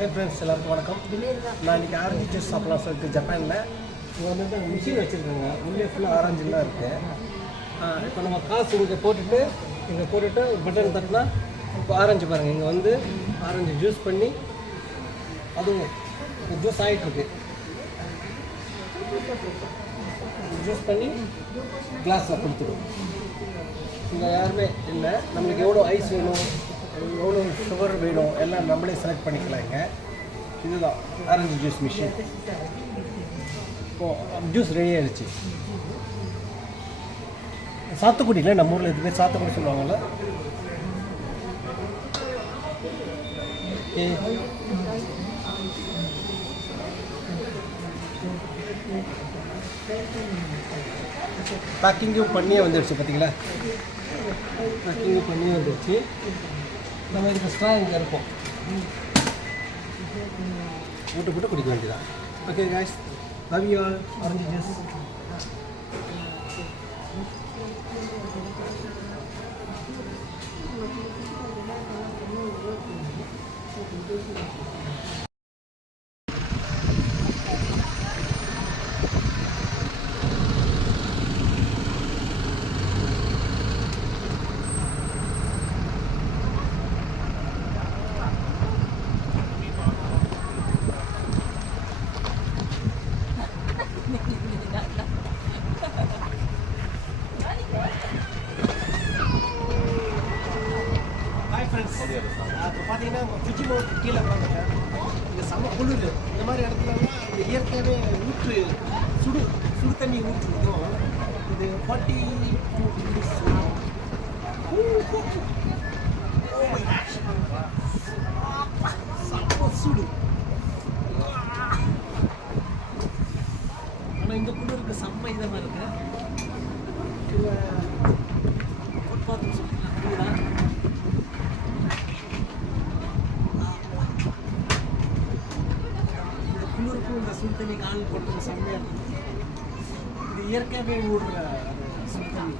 Hey friends, எல்லாருக்கும் வணக்கம். நான் இன்னைக்கு ஆரஞ்சு ஜூஸ் சாப்பிடலாம் சொல்லிட்டு ஜப்பானில் இங்கே வந்து மிஷின் வச்சுருக்காங்க. உள்ளே ஃபுல்லாக ஆரஞ்சுலாம் இருக்குது. இப்போ நம்ம காசு இங்கே போட்டுட்டு ஒரு பட்டன் தட்டினா இப்போ ஆரஞ்சு பாருங்கள். இங்கே வந்து ஆரஞ்சு ஜூஸ் பண்ணி அதுவும் ஜூஸ் ஆகிட்டுருக்கு. ஜூஸ் பண்ணி கிளாஸில் கொடுத்துடும். இங்கே யாருமே இல்லை. நம்மளுக்கு எவ்வளோ ஐஸ் வேணும், எவ்வளோ சுகர் வேணும் எல்லாம் நம்மளே செலக்ட் பண்ணிக்கலாங்க. இதுதான் ஆரஞ்சு ஜூஸ் மிஷின். இப்போது ஜூஸ் ரெடி ஆகிடுச்சு. சாத்துக்குடியில் நம்ம ஊரில் இது பேர் சாத்துக்குடி சொல்லுவாங்கள்ல. பேக்கிங்கும் பண்ணியே வந்துடுச்சு. பார்த்தீங்களா, பேக்கிங்கும் பண்ணியே வந்துடுச்சு. நம்ம இதுக்கு ஸ்ட்ரா இங்கே இருப்போம், போட்டு குடிக்க வேண்டியதான். Okay guys, love you all. Orange juice. இப்போ பார்த்தீங்கன்னா ஃப்ரிட்ஜ் மோட் கீழே உட்காந்துட்டேன். இங்கே செம்ம குளிர். இந்த மாதிரி இடத்துலலாம் இந்த இயற்கையாகவே சுடு தண்ணி ஊற்றுறதும் இது 42 degrees செம்ம சுடு. ஆனால் இந்த குளிருக்கு செம்ம இதமாக இருக்கு. இல்லை ஃபுட்பாத்னு சொல்லிக்கலாம். குளிருக்கும் இந்த சுடு தண்ணி கால் போட்டது செம்மையாக இருக்குது. இது இயற்கையாகவே ஊடுற சுடு தண்ணி.